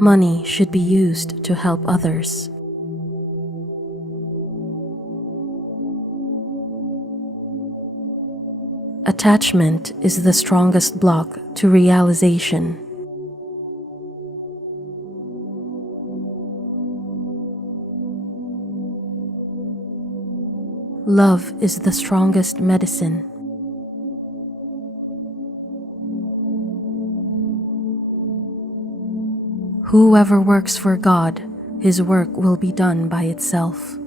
Money should be used to help others. Attachment is the strongest block to realization. Love is the strongest medicine. Whoever works for God, his work will be done by itself.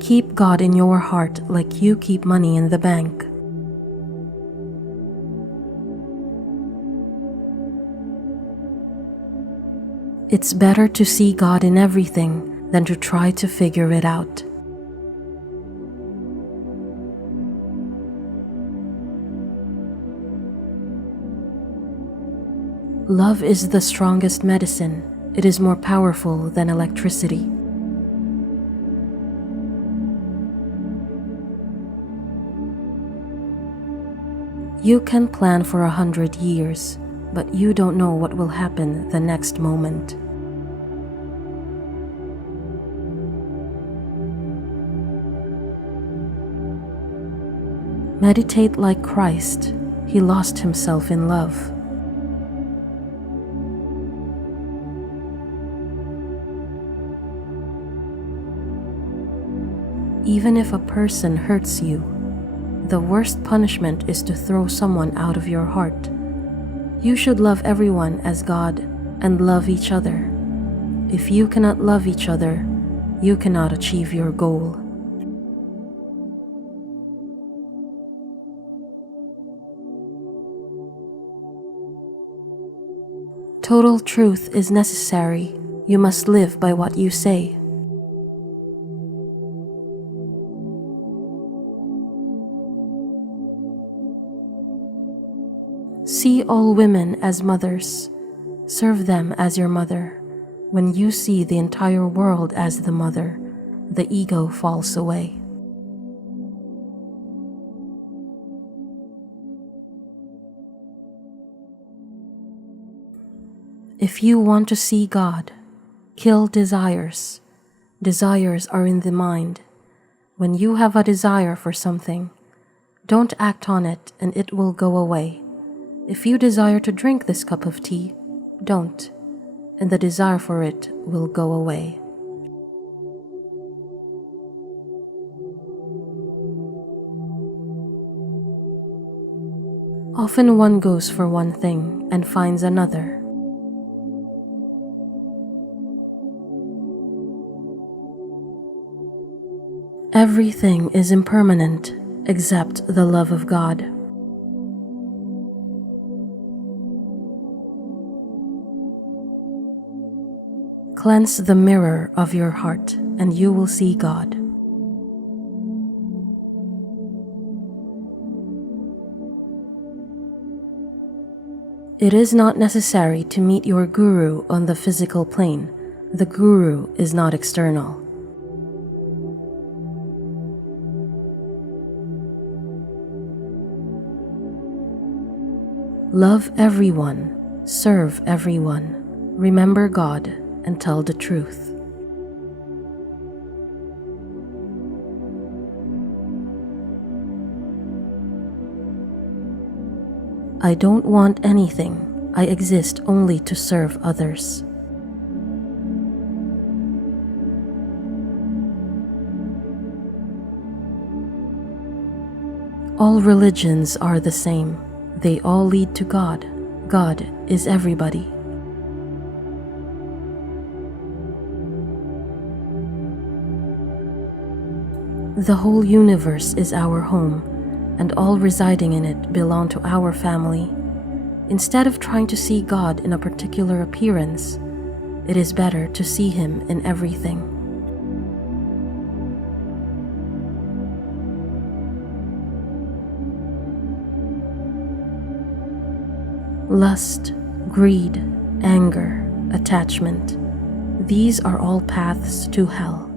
Keep God in your heart like you keep money in the bank. It's better to see God in everything than to try to figure it out. Love is the strongest medicine. It is more powerful than electricity. You can plan for 100 years, but you don't know what will happen the next moment. Meditate like Christ. He lost himself in love. Even if a person hurts you, the worst punishment is to throw someone out of your heart. You should love everyone as God and love each other. If you cannot love each other, you cannot achieve your goal. Total truth is necessary. You must live by what you say. See all women as mothers. Serve them as your mother. When you see the entire world as the mother, the ego falls away. If you want to see God, kill desires. Desires are in the mind. When you have a desire for something, don't act on it and it will go away. If you desire to drink this cup of tea, don't, and the desire for it will go away. Often one goes for one thing and finds another. Everything is impermanent except the love of God. Cleanse the mirror of your heart and you will see God. It is not necessary to meet your guru on the physical plane. The guru is not external. Love everyone, serve everyone, remember God, and tell the truth. I don't want anything. I exist only to serve others. All religions are the same. They all lead to God. God is everybody. The whole universe is our home, and all residing in it belong to our family. Instead of trying to see God in a particular appearance, it is better to see Him in everything. Lust, greed, anger, attachment, these are all paths to hell.